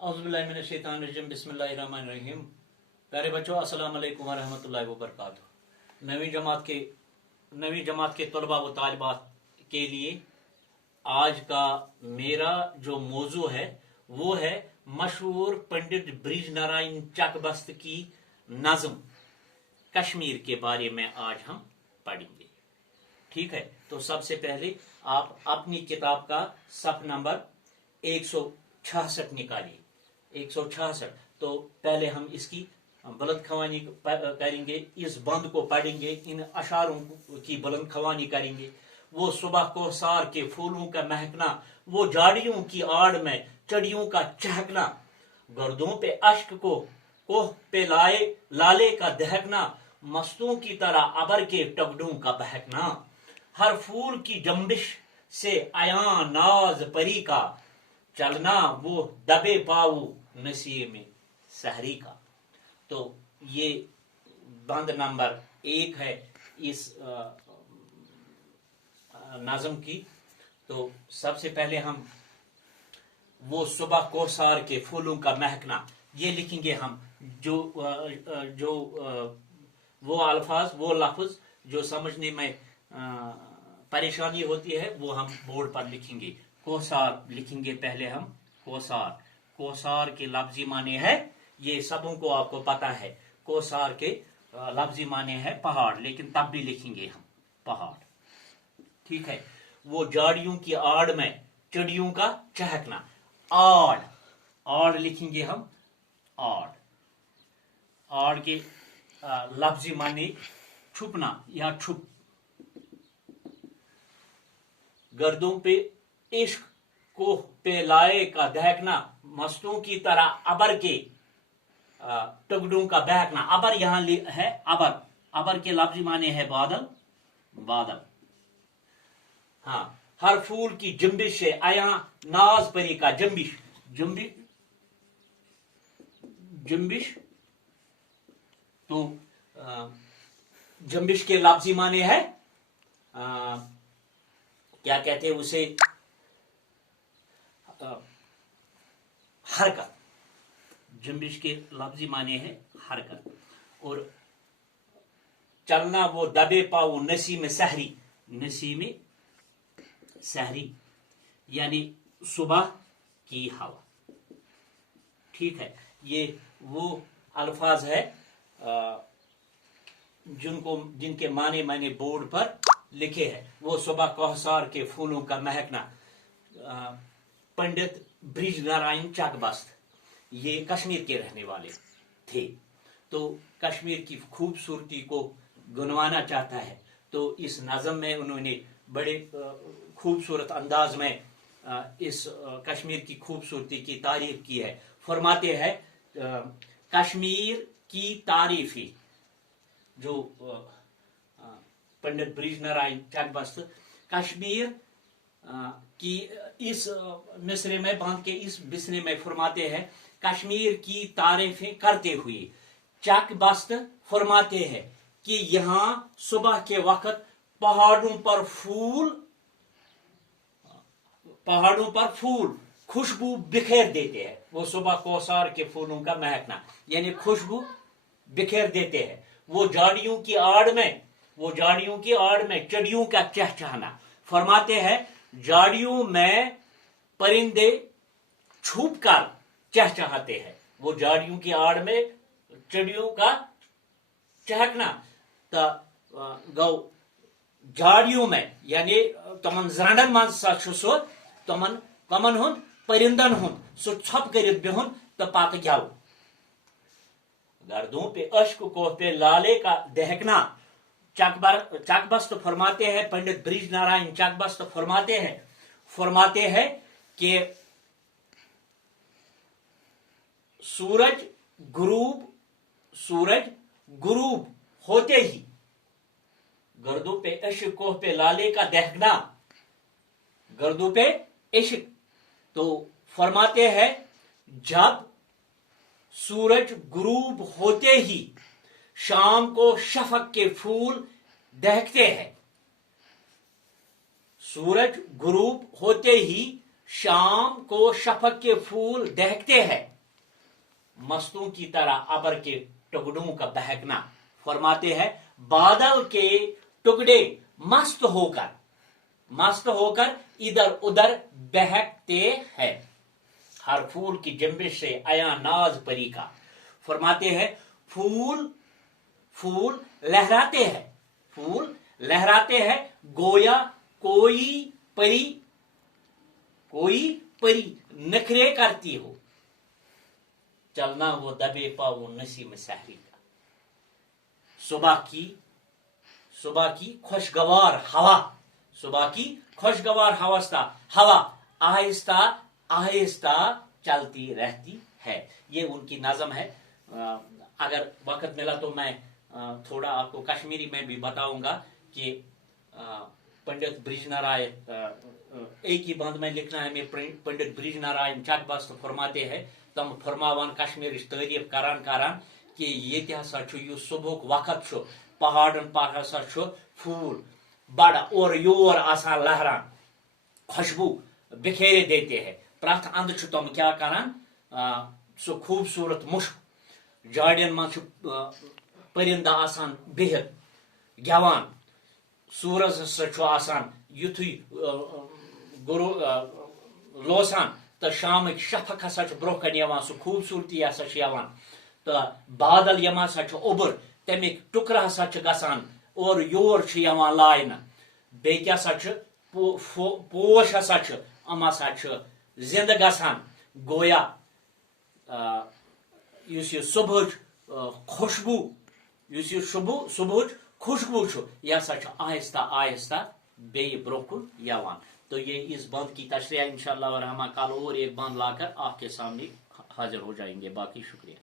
औज़ुबिल्लाहिमिनश्शैतानिर्रजीम बिस्मिल्लाहिर्रहमानिर्रहीम। प्यारे बच्चों, अस्सलाम वालेकुम व रहमतुल्लाहि व बरकातुहू। नवीं जमात के तलबा व तालिबात के लिए आज का मेरा जो मौजू है वो है मशहूर पंडित ब्रिज नारायण चकबस्त की नज़म कश्मीर के बारे में आज हम पढ़ेंगे। ठीक है, तो सबसे पहले आप अपनी किताब का सफ़ नंबर 166 निकालिए। 166। तो पहले हम इसकी बुलंद खवानी करेंगे, इस बंद को पढ़ेंगे, इन अशारों की बुलंद खवानी करेंगे। वो सुबह को सार के फूलों का महकना, वो झाड़ियों की आड़ में चड़ियों का चहकना, गर्दों पे अश्क को कोह पे लाले का दहकना, मस्तों की तरह अबर के टगडों का बहकना, हर फूल की जंबिश से आया नाज परी का चलना, वो दबे पाऊ नसीब में सहरी का। तो ये बंद नंबर 1 है इस नज़म की। तो सबसे पहले हम वो सुबह कोसार के फूलों का महकना ये लिखेंगे। हम जो वो अल्फाज, वो लफ्ज जो समझने में परेशानी होती है वो हम बोर्ड पर लिखेंगे। कोसार लिखेंगे पहले हम। कोसार के लफ्जी माने है, ये सबों को आपको पता है। कोसार के लफ्जी माने है पहाड़, लेकिन तब भी लिखेंगे हम पहाड़। ठीक है। वो झाड़ियों की आड़ में चिड़ियों का चहकना, आड़ लिखेंगे हम। आड़ के लफ्जी माने छुपना या छुप। गर्दों पे इश्क को पे लाए का दहकना, मस्तों की तरह अबर के टुकड़ों का बहकना। अबर यहां है अबर के लफ्जी माने है बादल। हाँ, हर फूल की जंबिश से आया नाज परी का जंबिश। तो जंबिश के लफ्जी माने है क्या कहते हैं उसे, हरकत। जंबिश के लफ्जी माने है हरकत। और चलना वो दबे पाऊ नसीम सहरी यानी सुबह की हवा। ठीक है, ये वो अल्फाज है जिनके माने मैंने बोर्ड पर लिखे हैं। वो सुबह कोहसार के फूलों का महकना, पंडित ब्रिज नारायण चकबस्त ये कश्मीर के रहने वाले थे। तो कश्मीर की खूबसूरती को गुनवाना चाहता है, तो इस नज़म में उन्होंने बड़े खूबसूरत अंदाज में इस कश्मीर की खूबसूरती की तारीफ की है। फरमाते हैं कश्मीर की तारीफी, जो पंडित ब्रिज नारायण चकबस्त कश्मीर की इस मिसरे में बांध के इस बिस्ने में फरमाते हैं, कश्मीर की तारीफें करते हुए चकबस्त फरमाते हैं कि यहाँ सुबह के वक्त पहाड़ों पर फूल खुशबू बिखेर देते हैं। वो सुबह कोसार के फूलों का महकना यानी खुशबू बिखेर देते हैं। वो झाड़ियों की आड़ में चिड़ियों का चहचहाना। फरमाते हैं झाड़ियों में परिंदे छुप कर चहचहाते हैं। वो झाड़ियों की आड़ में चिड़ियों का चहकना गौ झाड़ियों में यानी तमन जरंडन मन सो तमन हुन परिंदन हुन सो छप कर बिहुन तो पात जाओ। गर्दों पे अश्क को पे लाले का दहकना। चकबस्त फरमाते हैं, पंडित ब्रिज नारायण चकबस्त फरमाते हैं कि सूरज गुरूब होते ही गर्दों पे इश्क कोह पे लाले का दहकना, गर्दों पे इश्क। तो फरमाते हैं जब सूरज गुरूब होते ही शाम को शफक के फूल दहकते हैं। सूरज गुरूब होते ही शाम को शफक के फूल दहकते हैं। मस्तों की तरह अबर के टुकड़ों का बहकना। फरमाते हैं बादल के टुकड़े मस्त होकर इधर उधर बहकते हैं, हर फूल की जंबिश से आया नाज परी का। फरमाते हैं फूल लहराते हैं गोया कोई परी नखरे करती हो, चलना वो दबे पाओ नसीम सहरी का। सुबह की खुशगवार हवा आहिस्ता आहिस्ता चलती रहती है। ये उनकी नज़म है। अगर वक्त मिला तो मैं थोड़ा आपको कश्मीरी में भी बताऊंगा कि पंडित ब्रिजनारायण एक ही बंद में लिखना है। पंडित ब्रिजनारायण चकबस्त फरमाते हैं तम फरमावान कश्मीर तारीफ करान कि ये हसा सुबह वक्त पहाड़न पर हसा फूल बड़ और योर आसान लहरान, खुशबू बिखेरे देते हैं। प्रथ अंद तम क्या करान सो खूबसूरत मुश्क जाड़ियन मन परिंदा आसान बिहित गेवान, सूरज आसान युथुई गुरु लोसान तो शाम शफक हसा ब्रोह कन सो खूबसूरती हसा तो बादल यम हसा उबर तमिक टुकर हसा गसान और योर लाइन बे पोश हसा अम हसा जिंद गसान गोया सुबह खुशबू सुबह खुशबू यह हसा आहिस्ता आहिस्ता बे ब्रोह यवान। तो ये इस बंद की तशरीह इंशाअल्लाह और हम कल और एक बंद लाकर आपके सामने हाजिर हो जाएंगे। बाकी शुक्रिया।